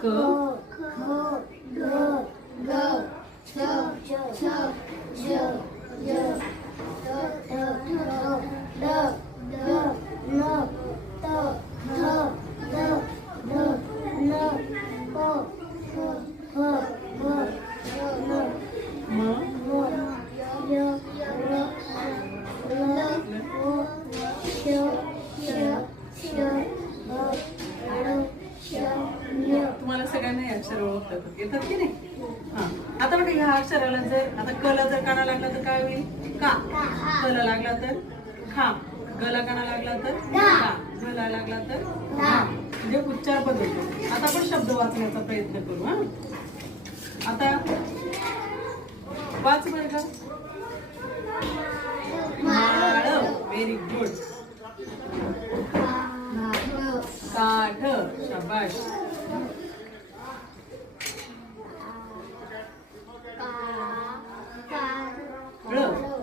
क तुम्हाला सगळ्यांना हे अक्षर ओळखतात येतात की नाही? हा, आता बघा ह्या अक्षराला जर आता कला जर काना लागला तर काय होईल? का. कला लागला तर खा. गला काना लागला तर का. गला लागला तर हा. म्हणजे उच्चार बदलतो. आता आपण शब्द वाचण्याचा प्रयत्न करू. हा, आता वाच बरं का. माळ. Very good. काठ. शाबाश.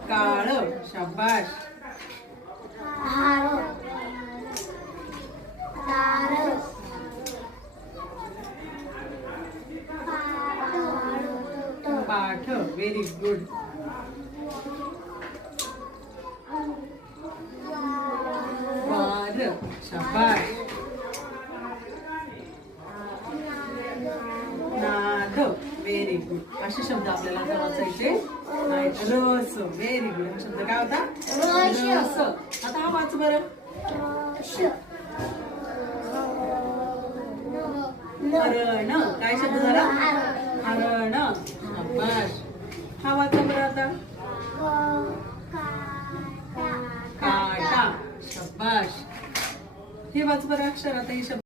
काळ. शाबाश. पाठ. Very good. वार. शाबाश. नाद. Very good. असे शब्द आपल्याला आता वाचायचे आहेत. रस. Very good. हा शब्द काय होता? रस. आता हा वाच बरं. हरण. काय शब्द झाला? हरण. शाबाश. हा वाचा बरं आता. काटा. शाबाश. हे वाच बरं अक्षर. आता हे शब्द